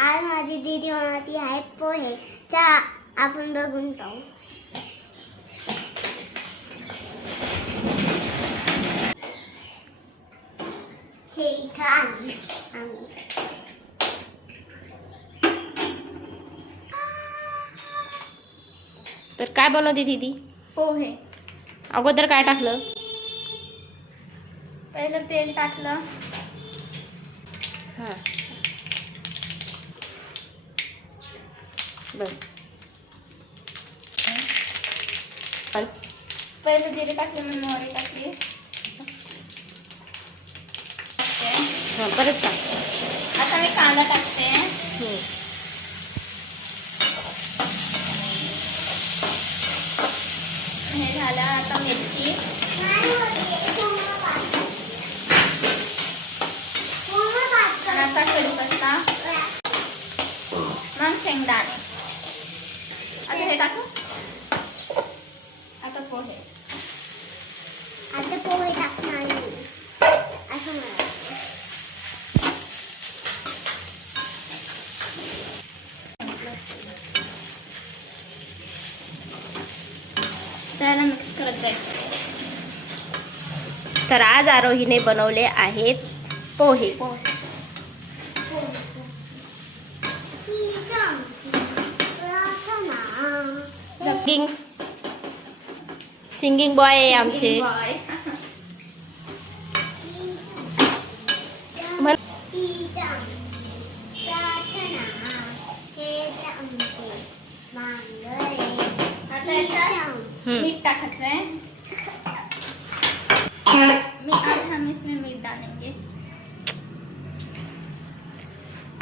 आज माझी दीदी बनवती आहे पोहे. चा आपण बघून पाहू. हे इथं आम्ही तर काय बनवते दीदी? पोहे. अगोदर काय टाकलं? पहिलं तेल टाकलं. हां बस. पहिलं जिरे टाकले, मग मोहरी टाकली. हां परत टाक. आता मी कांदा टाकते. हे झालं. आता मिरची. आता कढीपत्ता. मग शेंगदाणे. आता हे टाकू. आता पोहे. आता पोहे टाकणार मी. असं मला त्याला मिक्स करत द्यायचं. तर आज आरोहीने बनवले आहेत पोहे. सिंगिंग बॉय आहे आमचे. मीठ टाकायचंय. हम इसमें मीठ डालेंगे.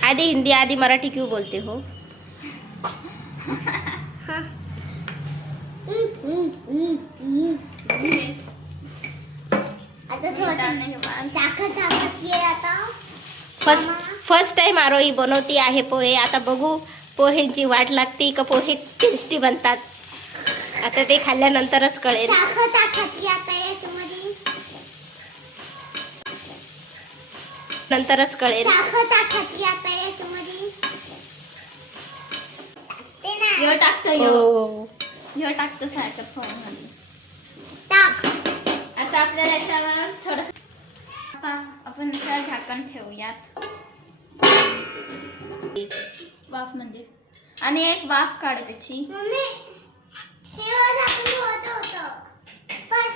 आधी हिंदी आधी मराठी क्यों बोलते हो? आता थोडं साखर टाकायची आहे. आता फर्स्ट टाइम आरोही बनवती आहे पोहे. आता बघू पोहेंची वाट लागते का पोहे टेस्टी बनतात. आता ते खाल्ल्यानंतरच कळेल. साखर टाकायची आता याच्यामध्ये. नंतरच कळेल. साखर टाकायची आता याच्यामध्ये. टाकते ना. ह्यो टाकतो. हो. ह्यो टाकतो सारखं फोनमध्ये. टाक. आता आपल्याला याच्यावर थोडंसं आपण त्याच्यावर झाकण ठेवूयात. वाफ म्हणजे आणि एक वाफ काढू त्याची. मम्मी हे वाला आपण होतं. पण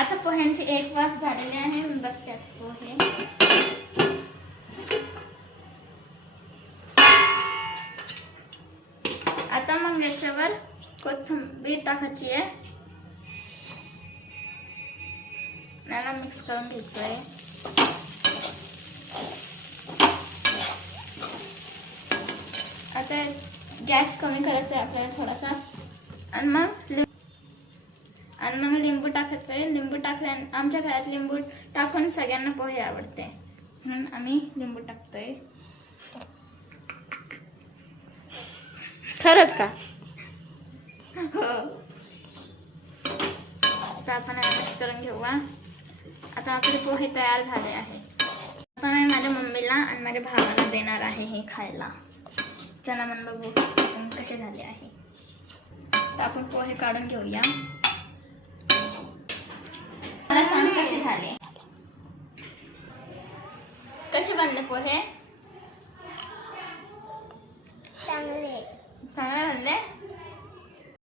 आता पोह्यांची एक वाफ झालेली आहे. बघतात पोहे. आता मग याच्यावर कोथिंबीर टाकायची आहे. याला मिक्स करून घ्यायचं आहे. आता गॅस कमी करायचा आहे आपल्याला थोडासा. आणि मग लिंबू टाकायचं आहे. लिंबू टाकल्या आमच्या घरात लिंबू टाकून सगळ्यांना पोहे आवडते म्हणून आम्ही लिंबू टाकतोय. खरंच का? हो. आता आपण मिक्स करून घेऊया. आता आपले पोहे तयार झाले आहे. आता मी माझ्या मम्मीला आणि माझ्या भावाला देणार आहे हे खायला. चला मग बघू कसे झाले आहे. तर आपण पोहे काढून घेऊया. मला सांग कसे झाले. कसे बनले पोहे?